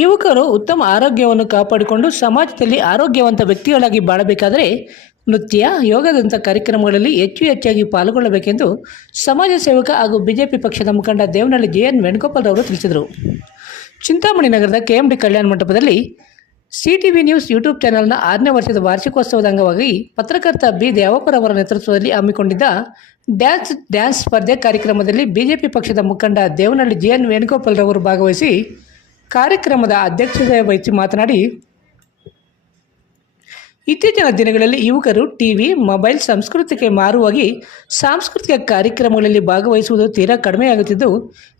ಯುವಕರು ಉತ್ತಮ ಆರೋಗ್ಯವನ್ನು ಕಾಪಾಡಿಕೊಂಡು ಸಮಾಜದಲ್ಲಿ ಆರೋಗ್ಯವಂತ ವ್ಯಕ್ತಿಗಳಾಗಿ ಬಾಳಬೇಕಾದರೆ ನೃತ್ಯ ಯೋಗದಂಥ ಕಾರ್ಯಕ್ರಮಗಳಲ್ಲಿ ಹೆಚ್ಚು ಹೆಚ್ಚಾಗಿ ಪಾಲ್ಗೊಳ್ಳಬೇಕೆಂದು ಸಮಾಜ ಸೇವಕ ಹಾಗೂ ಬಿಜೆಪಿ ಪಕ್ಷದ ಮುಖಂಡ ದೇವನಹಳ್ಳಿ ಜೆ ಎನ್ ವೇಣುಗೋಪಾಲ್ ಅವರು ತಿಳಿಸಿದರು. ಚಿಂತಾಮಣಿ ನಗರದ ಕೆಎಂಡಿ ಕಲ್ಯಾಣ ಮಂಟಪದಲ್ಲಿ C T V news YouTube ಚಾನೆಲ್ನ ಆರನೇ ವರ್ಷದ ವಾರ್ಷಿಕೋತ್ಸವದ ಅಂಗವಾಗಿ ಪತ್ರಕರ್ತ ಬಿ ದೇವಪ್ಪರ್ ಅವರ ನೇತೃತ್ವದಲ್ಲಿ ಹಮ್ಮಿಕೊಂಡಿದ್ದ ಡ್ಯಾನ್ಸ್ ಡ್ಯಾನ್ಸ್ ಸ್ಪರ್ಧೆ ಕಾರ್ಯಕ್ರಮದಲ್ಲಿ ಬಿಜೆಪಿ ಪಕ್ಷದ ಮುಖಂಡ ದೇವನಹಳ್ಳಿ ಜೆ ಎನ್ ವೇಣುಗೋಪಾಲ್ ರವರು ಭಾಗವಹಿಸಿ ಕಾರ್ಯಕ್ರಮದ ಅಧ್ಯಕ್ಷತೆ ವಹಿಸಿ ಮಾತನಾಡಿ, ಇತ್ತೀಚಿನ ದಿನಗಳಲ್ಲಿ ಯುವಕರು ಟಿವಿ, ಮೊಬೈಲ್ ಸಂಸ್ಕೃತಿಗೆ ಮಾರುವಾಗಿ ಸಾಂಸ್ಕೃತಿಕ ಕಾರ್ಯಕ್ರಮಗಳಲ್ಲಿ ಭಾಗವಹಿಸುವುದು ತೀರಾ ಕಡಿಮೆಯಾಗುತ್ತಿದ್ದು,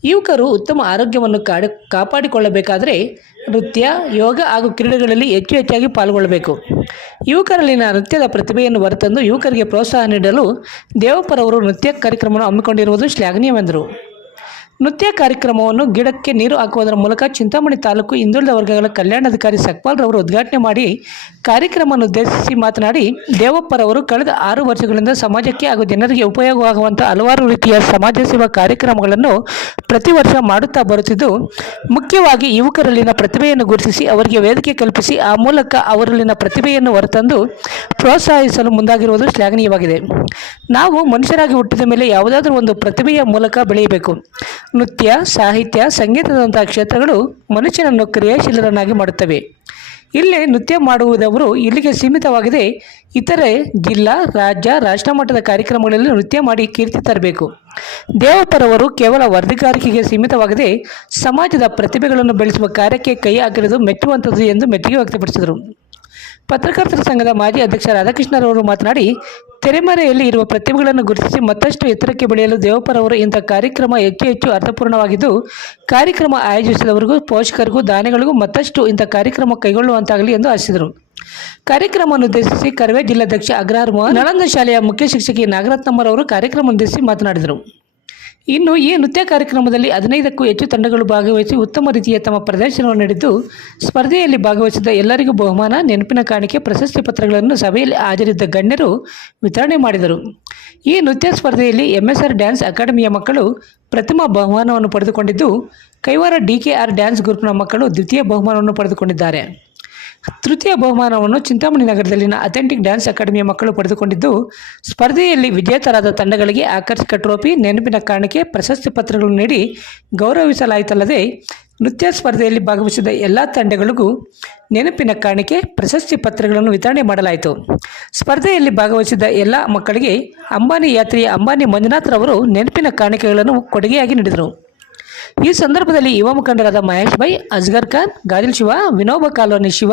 ಯುವಕರು ಉತ್ತಮ ಆರೋಗ್ಯವನ್ನು ಕಾಡ, ಕಾಪಾಡಿಕೊಳ್ಳಬೇಕಾದರೆ ನೃತ್ಯ, ಯೋಗ ಹಾಗೂ ಕ್ರೀಡೆಗಳಲ್ಲಿ ಹೆಚ್ಚು ಹೆಚ್ಚಾಗಿ ಪಾಲ್ಗೊಳ್ಳಬೇಕು. ಯುವಕರಲ್ಲಿನ ನೃತ್ಯದ ಪ್ರತಿಭೆಯನ್ನು ಹೊರತಂದು ಯುವಕರಿಗೆ ಪ್ರೋತ್ಸಾಹ ನೀಡಲು ದೇವಪ್ಪರವರು ನೃತ್ಯ ಕಾರ್ಯಕ್ರಮವನ್ನು ಹಮ್ಮಿಕೊಂಡಿರುವುದು ಶ್ಲಾಘನೀಯವೆಂದರು. ನೃತ್ಯ ಕಾರ್ಯಕ್ರಮವನ್ನು ಗಿಡಕ್ಕೆ ನೀರು ಹಾಕುವುದರ ಮೂಲಕ ಚಿಂತಾಮಣಿ ತಾಲೂಕು ಹಿಂದುಳಿದ ವರ್ಗಗಳ ಕಲ್ಯಾಣಾಧಿಕಾರಿ ಸಕ್ಪಾಲ್ ರವರು ಉದ್ಘಾಟನೆ ಮಾಡಿ ಕಾರ್ಯಕ್ರಮವನ್ನು ಉದ್ದೇಶಿಸಿ ಮಾತನಾಡಿ, ದೇವಪ್ಪರವರು ಕಳೆದ ಆರು ವರ್ಷಗಳಿಂದ ಸಮಾಜಕ್ಕೆ ಹಾಗೂ ಜನರಿಗೆ ಉಪಯೋಗವಾಗುವಂಥ ಹಲವಾರು ರೀತಿಯ ಸಮಾಜ ಸೇವಾ ಕಾರ್ಯಕ್ರಮಗಳನ್ನು ಪ್ರತಿ ವರ್ಷ ಮಾಡುತ್ತಾ ಬರುತ್ತಿದ್ದು, ಮುಖ್ಯವಾಗಿ ಯುವಕರಲ್ಲಿನ ಪ್ರತಿಭೆಯನ್ನು ಗುರುತಿಸಿ ಅವರಿಗೆ ವೇದಿಕೆ ಕಲ್ಪಿಸಿ ಆ ಮೂಲಕ ಅವರಲ್ಲಿನ ಪ್ರತಿಭೆಯನ್ನು ಹೊರತಂದು ಪ್ರೋತ್ಸಾಹಿಸಲು ಮುಂದಾಗಿರುವುದು ಶ್ಲಾಘನೀಯವಾಗಿದೆ. ನಾವು ಮನುಷ್ಯರಾಗಿ ಹುಟ್ಟಿದ ಮೇಲೆ ಯಾವುದಾದ್ರೂ ಒಂದು ಪ್ರತಿಭೆಯ ಮೂಲಕ ಬೆಳೆಯಬೇಕು. ನೃತ್ಯ, ಸಾಹಿತ್ಯ, ಸಂಗೀತದಂತಹ ಕ್ಷೇತ್ರಗಳು ಮನುಷ್ಯನನ್ನು ಕ್ರಿಯಾಶೀಲರನ್ನಾಗಿ ಮಾಡುತ್ತವೆ. ಇಲ್ಲಿ ನೃತ್ಯ ಮಾಡುವುದವರು ಇಲ್ಲಿಗೆ ಸೀಮಿತವಾಗಿದೆ ಇತರೆ ಜಿಲ್ಲಾ, ರಾಜ್ಯ ರಾಷ್ಟ್ರ ಮಟ್ಟದ ಕಾರ್ಯಕ್ರಮಗಳಲ್ಲಿ ನೃತ್ಯ ಮಾಡಿ ಕೀರ್ತಿ ತರಬೇಕು. ದೇವಪ್ಪರವರು ಕೇವಲ ವರದಿಗಾರಿಕೆಗೆ ಸೀಮಿತವಾಗದೆ ಸಮಾಜದ ಪ್ರತಿಭೆಗಳನ್ನು ಬೆಳೆಸುವ ಕಾರ್ಯಕ್ಕೆ ಕೈ ಹಾಕಿರುವುದು ಮೆಚ್ಚುವಂಥದ್ದು ಎಂದು ಮೆಚ್ಚುಗೆ ವ್ಯಕ್ತಪಡಿಸಿದರು. ಪತ್ರಕರ್ತರ ಸಂಘದ ಮಾಜಿ ಅಧ್ಯಕ್ಷ ರಾಧಾಕೃಷ್ಣರವರು ಮಾತನಾಡಿ, ತೆರೆಮರೆಯಲ್ಲಿ ಇರುವ ಪ್ರತಿಭೆಗಳನ್ನು ಗುರುತಿಸಿ ಮತ್ತಷ್ಟು ಎತ್ತರಕ್ಕೆ ಬೆಳೆಯಲು ದೇವಪ್ಪರವರು ಇಂಥ ಕಾರ್ಯಕ್ರಮ ಹೆಚ್ಚು ಹೆಚ್ಚು ಅರ್ಥಪೂರ್ಣವಾಗಿದ್ದು, ಕಾರ್ಯಕ್ರಮ ಆಯೋಜಿಸಿದವರಿಗೂ, ಪೋಷಕರಿಗೂ, ದಾನಿಗಳಿಗೂ ಮತ್ತಷ್ಟು ಇಂಥ ಕಾರ್ಯಕ್ರಮ ಕೈಗೊಳ್ಳುವಂತಾಗಲಿ ಎಂದು ಆಶಿಸಿದರು. ಕಾರ್ಯಕ್ರಮವನ್ನು ಉದ್ದೇಶಿಸಿ ಕರವೇ ಜಿಲ್ಲಾಧ್ಯಕ್ಷ ಅಗ್ರಹಾರ್ ನಳಂದ ಶಾಲೆಯ ಮುಖ್ಯ ಶಿಕ್ಷಕಿ ನಾಗರತ್ನಮ್ಮರವರು ಕಾರ್ಯಕ್ರಮ ಉದ್ದೇಶಿಸಿ ಮಾತನಾಡಿದರು. ಇನ್ನು ಈ ನೃತ್ಯ ಕಾರ್ಯಕ್ರಮದಲ್ಲಿ ಹದಿನೈದಕ್ಕೂ ಹೆಚ್ಚು ತಂಡಗಳು ಭಾಗವಹಿಸಿ ಉತ್ತಮ ರೀತಿಯ ತಮ್ಮ ಪ್ರದರ್ಶನವನ್ನು ನೀಡಿದ್ದು, ಸ್ಪರ್ಧೆಯಲ್ಲಿ ಭಾಗವಹಿಸಿದ ಎಲ್ಲರಿಗೂ ಬಹುಮಾನ, ನೆನಪಿನ ಕಾಣಿಕೆ, ಪ್ರಶಸ್ತಿ ಪತ್ರಗಳನ್ನು ಸಭೆಯಲ್ಲಿ ಹಾಜರಿದ್ದ ಗಣ್ಯರು ವಿತರಣೆ ಮಾಡಿದರು. ಈ ನೃತ್ಯ ಸ್ಪರ್ಧೆಯಲ್ಲಿ ಎಂಎಸ್ಆರ್ ಡ್ಯಾನ್ಸ್ ಅಕಾಡೆಮಿಯ ಮಕ್ಕಳು ಪ್ರಥಮ ಬಹುಮಾನವನ್ನು ಪಡೆದುಕೊಂಡಿದ್ದು ಕೈವಾರ ಡಿಕೆಆರ್ ಡ್ಯಾನ್ಸ್ ಗ್ರೂಪ್ನ ಮಕ್ಕಳು ದ್ವಿತೀಯ ಬಹುಮಾನವನ್ನು ಪಡೆದುಕೊಂಡಿದ್ದಾರೆ. ತೃತೀಯ ಬಹುಮಾನವನ್ನು ಚಿಂತಾಮಣಿ ನಗರದಲ್ಲಿನ ಅಥೆಂಟಿಕ್ ಡ್ಯಾನ್ಸ್ ಅಕಾಡೆಮಿಯ ಮಕ್ಕಳು ಪಡೆದುಕೊಂಡಿದ್ದು, ಸ್ಪರ್ಧೆಯಲ್ಲಿ ವಿಜೇತರಾದ ತಂಡಗಳಿಗೆ ಆಕರ್ಷಕ ಟ್ರೋಫಿ ನೆನಪಿನ ಕಾಣಿಕೆ, ಪ್ರಶಸ್ತಿ ಪತ್ರಗಳನ್ನು ನೀಡಿ ಗೌರವಿಸಲಾಯಿತಲ್ಲದೆ, ನೃತ್ಯ ಸ್ಪರ್ಧೆಯಲ್ಲಿ ಭಾಗವಹಿಸಿದ ಎಲ್ಲ ತಂಡಗಳಿಗೂ ನೆನಪಿನ ಕಾಣಿಕೆ, ಪ್ರಶಸ್ತಿ ಪತ್ರಗಳನ್ನು ವಿತರಣೆ ಮಾಡಲಾಯಿತು. ಸ್ಪರ್ಧೆಯಲ್ಲಿ ಭಾಗವಹಿಸಿದ ಎಲ್ಲ ಮಕ್ಕಳಿಗೆ ಅಂಬಾನಿ ಯಾತ್ರೆಯ ಅಂಬಾನಿ ಮಂಜುನಾಥ್ರವರು ನೆನಪಿನ ಕಾಣಿಕೆಗಳನ್ನು ಕೊಡುಗೆಯಾಗಿ ನೀಡಿದರು. ಈ ಸಂದರ್ಭದಲ್ಲಿ ಯುವ ಮುಖಂಡರಾದ Mahesh by, Asghar Khan, Gadil Shiva, Vinoba colony Shiva,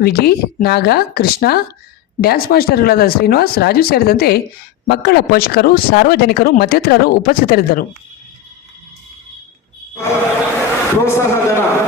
Viji, Naga, Krishna, dance ಮಾಸ್ಟರ್ಗಳಾದ ಶ್ರೀನಿವಾಸ್, ರಾಜು ಸೇರಿದಂತೆ ಮಕ್ಕಳ ಪೋಷಕರು, ಸಾರ್ವಜನಿಕರು, ಮತ್ತಿತರರು ಉಪಸ್ಥಿತರಿದ್ದರು. ಪ್ರೋತ್ಸಾಹ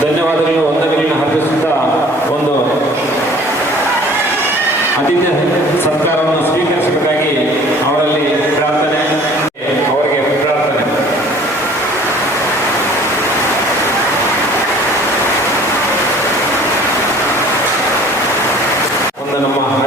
ಧನ್ಯವಾದಗಳು. ವಂದನೆಗಳನ್ನ ಅರ್ಪಿಸುತ್ತಾ ಒಂದು ಅತಿಥಿ ಸತ್ಕಾರವನ್ನು ಸ್ವೀಕರಿಸಬೇಕಾಗಿ ಅವರಲ್ಲಿ ಪ್ರಾರ್ಥನೆ ಅವರಿಗೆ ಪ್ರಾರ್ಥನೆ. ಒಂದು ನಮ್ಮ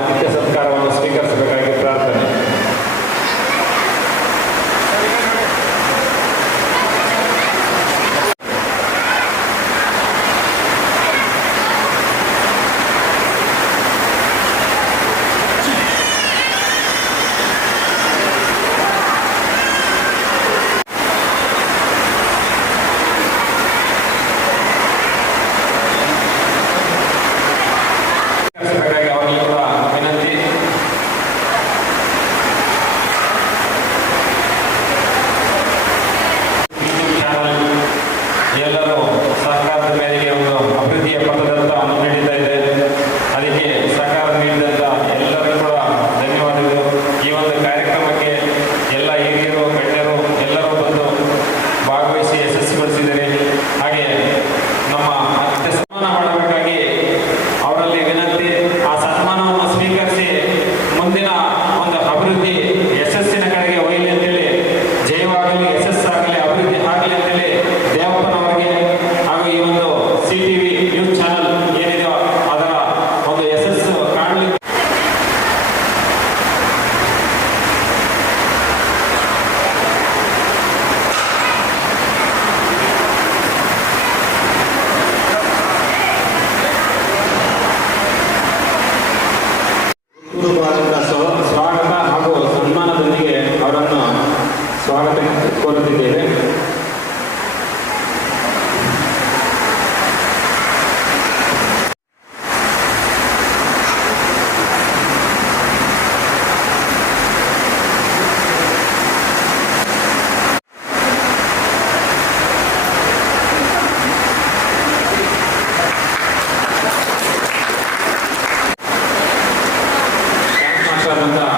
levantar.